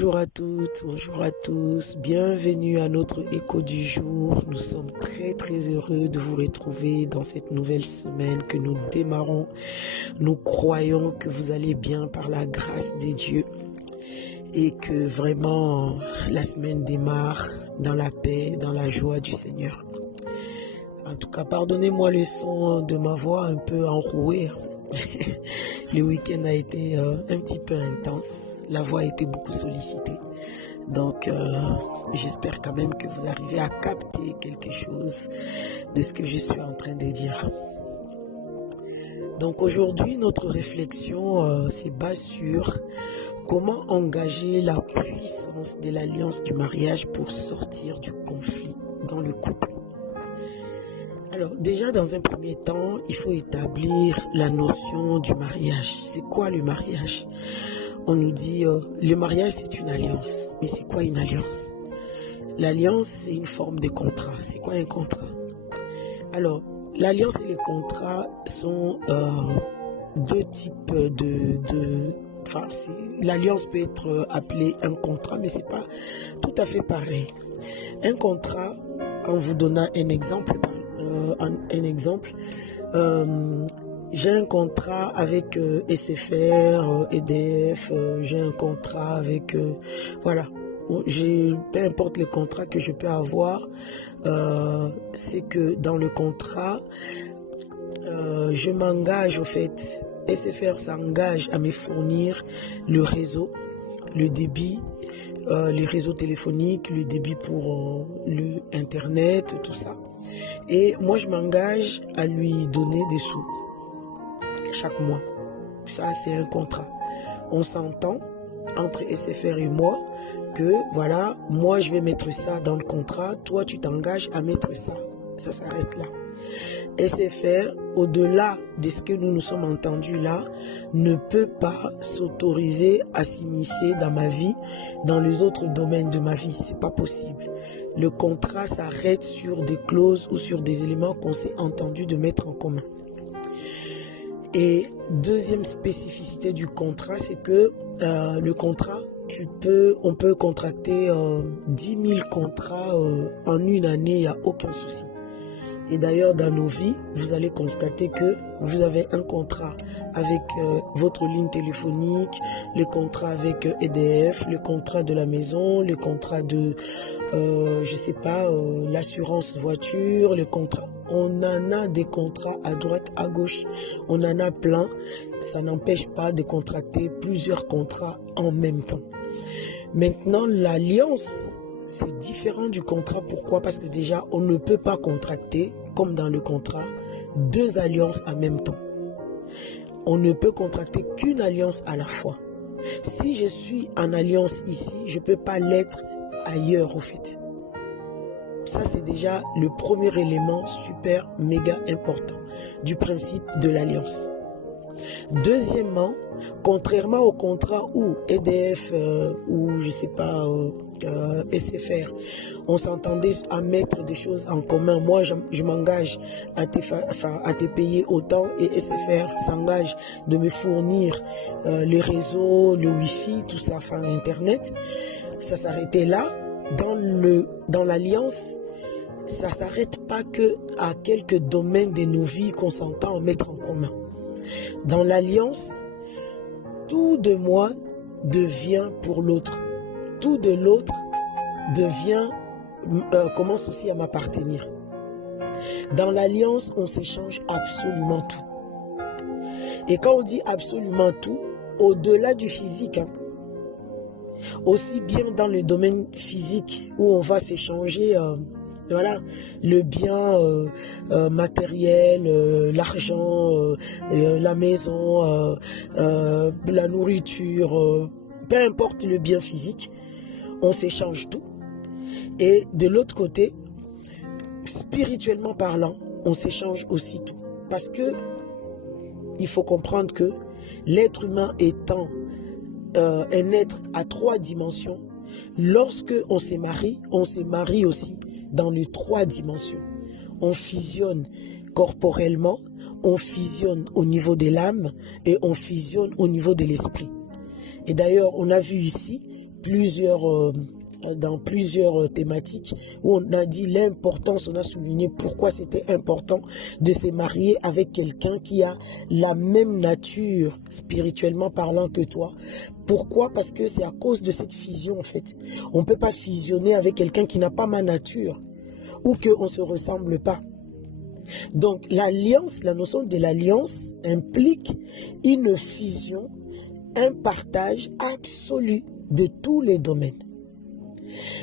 Bonjour à toutes, bonjour à tous, bienvenue à notre écho du jour. Nous sommes très heureux de vous retrouver dans cette nouvelle semaine que nous démarrons. Nous croyons que vous allez bien par la grâce de Dieu et que vraiment la semaine démarre dans la paix, dans la joie du Seigneur. En tout cas, pardonnez-moi le son de ma voix un peu enrouée. Le week-end a été un petit peu intense. La voix a été beaucoup sollicitée. Donc, j'espère quand même que vous arrivez à capter quelque chose de ce que je suis en train de dire. Donc, aujourd'hui, notre réflexion se base sur comment engager la puissance de l'alliance du mariage pour sortir du conflit dans le couple. Alors, déjà, dans un premier temps, il faut établir la notion du mariage. C'est quoi le mariage? On nous dit, le mariage, c'est une alliance. Mais c'est quoi une alliance? L'alliance, c'est une forme de contrat. C'est quoi un contrat? Alors, l'alliance et les contrats sont deux types Enfin, l'alliance peut être appelée un contrat, mais c'est pas tout à fait pareil. Un contrat, en vous donnant un exemple, j'ai un contrat avec SFR, EDF, j'ai un contrat avec... voilà, peu importe le contrat que je peux avoir, c'est que dans le contrat, je m'engage au fait, SFR s'engage à me fournir le réseau, le débit, les réseaux téléphoniques, le débit pour le Internet, tout ça. Et moi, je m'engage à lui donner des sous chaque mois. Ça, c'est un contrat. On s'entend entre SFR et moi que, voilà, moi, je vais mettre ça dans le contrat. Toi, tu t'engages à mettre ça. Ça s'arrête là. SFR, au-delà de ce que nous nous sommes entendus là, ne peut pas s'autoriser à s'immiscer dans ma vie, dans les autres domaines de ma vie. C'est pas possible. Le contrat s'arrête sur des clauses ou sur des éléments qu'on s'est entendu de mettre en commun. Et deuxième spécificité du contrat, c'est que le contrat, on peut contracter 10 000 contrats en une année, il n'y a aucun souci. Et d'ailleurs, dans nos vies, vous allez constater que vous avez un contrat avec votre ligne téléphonique, le contrat avec EDF, le contrat de la maison, le contrat de, je sais pas, l'assurance voiture, le contrat. On en a des contrats à droite, à gauche. On en a plein. Ça n'empêche pas de contracter plusieurs contrats en même temps. Maintenant, l'alliance, c'est différent du contrat. Pourquoi? Parce que déjà, on ne peut pas contracter, comme dans le contrat, deux alliances en même temps. On ne peut contracter qu'une alliance à la fois. Si je suis en alliance ici, je ne peux pas l'être ailleurs, au fait. Ça, c'est déjà le premier élément super, méga important du principe de l'alliance. Deuxièmement, contrairement au contrat où EDF ou je sais pas SFR, on s'entendait à mettre des choses en commun. Moi, je m'engage à te payer autant et SFR s'engage de me fournir les réseaux, le Wi-Fi, tout ça, enfin Internet. Ça s'arrêtait là. Dans l'alliance, ça s'arrête pas que à quelques domaines de nos vies qu'on s'entend à mettre en commun. Dans l'alliance, tout de moi devient pour l'autre. Tout de l'autre commence aussi à m'appartenir. Dans l'alliance, on s'échange absolument tout. Et quand on dit absolument tout, au-delà du physique, aussi bien dans le domaine physique où on va s'échanger voilà, le bien matériel, l'argent, la maison, la nourriture, peu importe le bien physique, on s'échange tout. Et de l'autre côté, spirituellement parlant, on s'échange aussi tout. Parce que il faut comprendre que l'être humain étant un être à 3 dimensions, lorsque on se marie aussi dans les 3 dimensions. On fusionne corporellement, on fusionne au niveau de l'âme et on fusionne au niveau de l'esprit. Et d'ailleurs, on a vu ici dans plusieurs thématiques où on a dit l'importance, on a souligné pourquoi c'était important de se marier avec quelqu'un qui a la même nature spirituellement parlant que toi. Pourquoi? Parce que c'est à cause de cette fusion en fait. On ne peut pas fusionner avec quelqu'un qui n'a pas ma nature ou qu'on ne se ressemble pas. Donc l'alliance, la notion de l'alliance implique une fusion, un partage absolu de tous les domaines.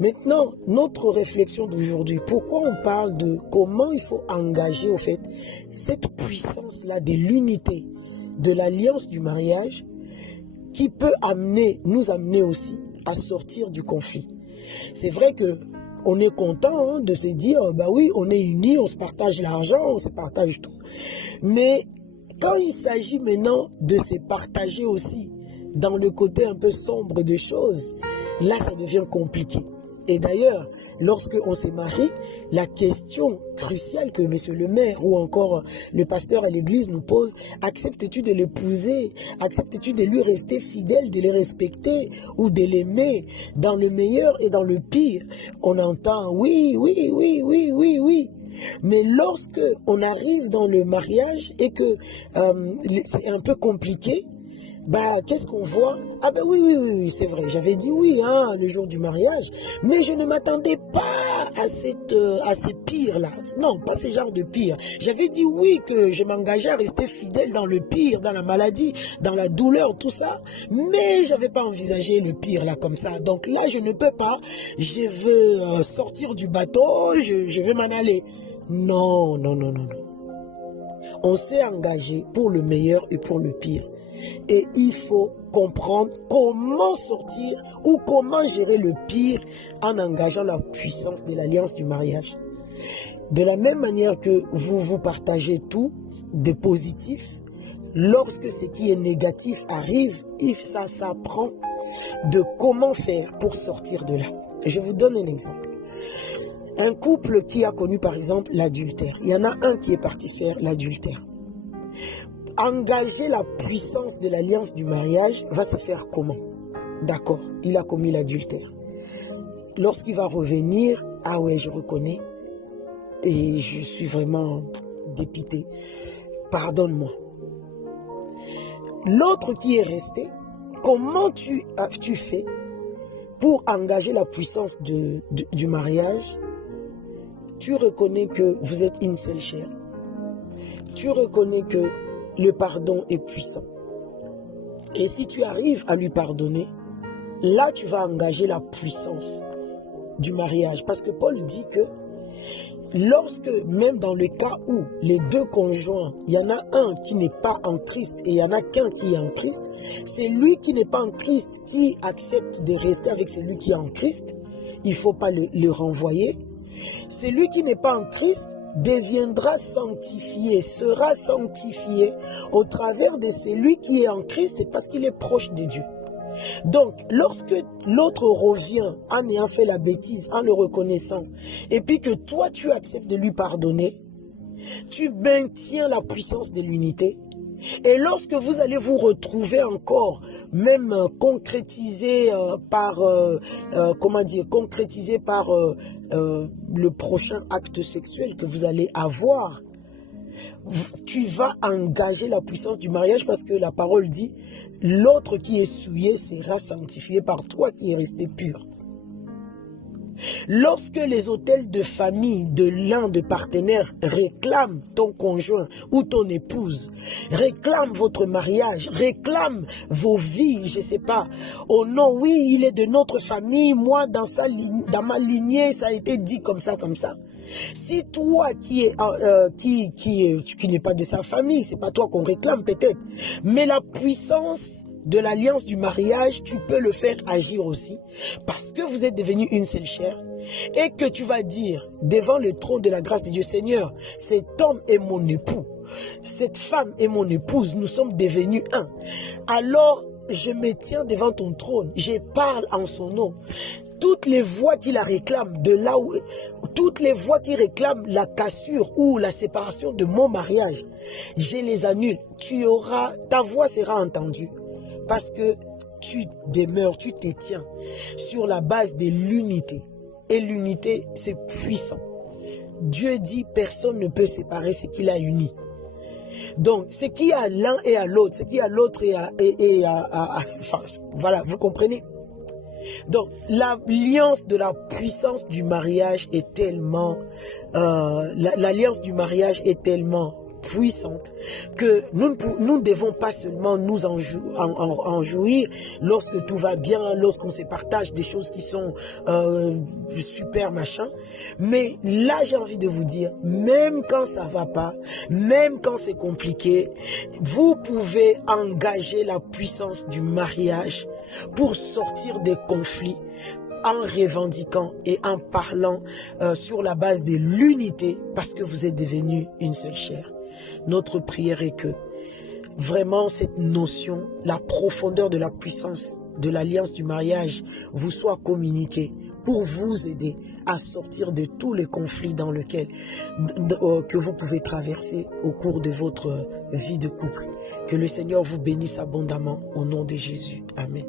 Maintenant, notre réflexion d'aujourd'hui, pourquoi on parle de comment il faut engager au fait cette puissance-là de l'unité, de l'alliance du mariage qui peut nous amener aussi à sortir du conflit. C'est vrai que on est content de se dire, bah oui, on est unis, on se partage l'argent, on se partage tout. Mais quand il s'agit maintenant de se partager aussi dans le côté un peu sombre des choses, là ça devient compliqué. Et d'ailleurs, lorsque on se marie, la question cruciale que monsieur le maire ou encore le pasteur à l'église nous pose, acceptes-tu de l'épouser? Acceptes-tu de lui rester fidèle, de le respecter ou de l'aimer dans le meilleur et dans le pire? On entend oui, oui, oui, oui, oui, oui. Mais lorsque on arrive dans le mariage et que c'est un peu compliqué, bah, qu'est-ce qu'on voit? Ah ben oui, oui, oui, oui c'est vrai, j'avais dit oui hein, le jour du mariage, mais je ne m'attendais pas à ces pires-là. Non, pas ce genre de pire. J'avais dit oui que je m'engageais à rester fidèle dans le pire, dans la maladie, dans la douleur, tout ça, mais je n'avais pas envisagé le pire là comme ça. Donc là, je ne peux pas, je veux sortir du bateau, je vais m'en aller. Non, non, non, non, non. On s'est engagé pour le meilleur et pour le pire. Et il faut comprendre comment sortir ou comment gérer le pire en engageant la puissance de l'alliance du mariage. De la même manière que vous partagez tout de positif, lorsque ce qui est négatif arrive, ça s'apprend de comment faire pour sortir de là. Je vous donne un exemple. Un couple qui a connu par exemple l'adultère, il y en a un qui est parti faire l'adultère. Engager la puissance de l'alliance du mariage va se faire comment? D'accord, il a commis l'adultère. Lorsqu'il va revenir, ah ouais, je reconnais, et je suis vraiment dépité. Pardonne-moi. L'autre qui est resté, comment tu fais pour engager la puissance du mariage? Tu reconnais que vous êtes une seule chair. Tu reconnais que le pardon est puissant. Et si tu arrives à lui pardonner, là tu vas engager la puissance du mariage. Parce que Paul dit que lorsque, même dans le cas où les deux conjoints, il y en a un qui n'est pas en Christ et il y en a qu'un qui est en Christ, c'est lui qui n'est pas en Christ qui accepte de rester avec celui qui est en Christ. Il ne faut pas le renvoyer. Celui qui n'est pas en Christ deviendra sanctifié, sera sanctifié au travers de celui qui est en Christ parce qu'il est proche de Dieu. Donc, lorsque l'autre revient en ayant fait la bêtise, en le reconnaissant, et puis que toi tu acceptes de lui pardonner, tu maintiens la puissance de l'unité. Et lorsque vous allez vous retrouver encore, même concrétisé par, le prochain acte sexuel que vous allez avoir, tu vas engager la puissance du mariage parce que la parole dit, l'autre qui est souillé sera sanctifié par toi qui es resté pur. Lorsque les hôtels de famille de l'un des partenaires réclament ton conjoint ou ton épouse, réclament votre mariage, réclament vos vies, je ne sais pas, oh non, oui, il est de notre famille, moi, dans ma lignée, ça a été dit comme ça, comme ça. Si toi qui n'es pas de sa famille, c'est pas toi qu'on réclame peut-être, mais la puissance de l'alliance du mariage, tu peux le faire agir aussi, parce que vous êtes devenus une seule chair, et que tu vas dire devant le trône de la grâce de Dieu, Seigneur, cet homme est mon époux, cette femme est mon épouse, nous sommes devenus un. Alors, je me tiens devant ton trône, je parle en son nom. Toutes les voix qui la réclament, toutes les voix qui réclament la cassure ou la séparation de mon mariage, je les annule. Ta voix sera entendue. Parce que tu demeures, tu te tiens sur la base de l'unité. Et l'unité, c'est puissant. Dieu dit, personne ne peut séparer ce qu'il a uni. Donc, ce qui a l'un et à l'autre, ce qui a l'autre enfin, voilà, vous comprenez? Donc, l'alliance de la puissance du mariage est tellement, l'alliance du mariage est tellement puissante que nous ne devons pas seulement nous en jouir lorsque tout va bien, lorsqu'on se partage des choses qui sont super machin, mais là j'ai envie de vous dire, même quand ça va pas, même quand c'est compliqué, vous pouvez engager la puissance du mariage pour sortir des conflits en revendiquant et en parlant sur la base de l'unité parce que vous êtes devenus une seule chair. Notre prière est que vraiment cette notion, la profondeur de la puissance de l'alliance du mariage vous soit communiquée pour vous aider à sortir de tous les conflits dans lesquels que vous pouvez traverser au cours de votre vie de couple. Que le Seigneur vous bénisse abondamment au nom de Jésus. Amen.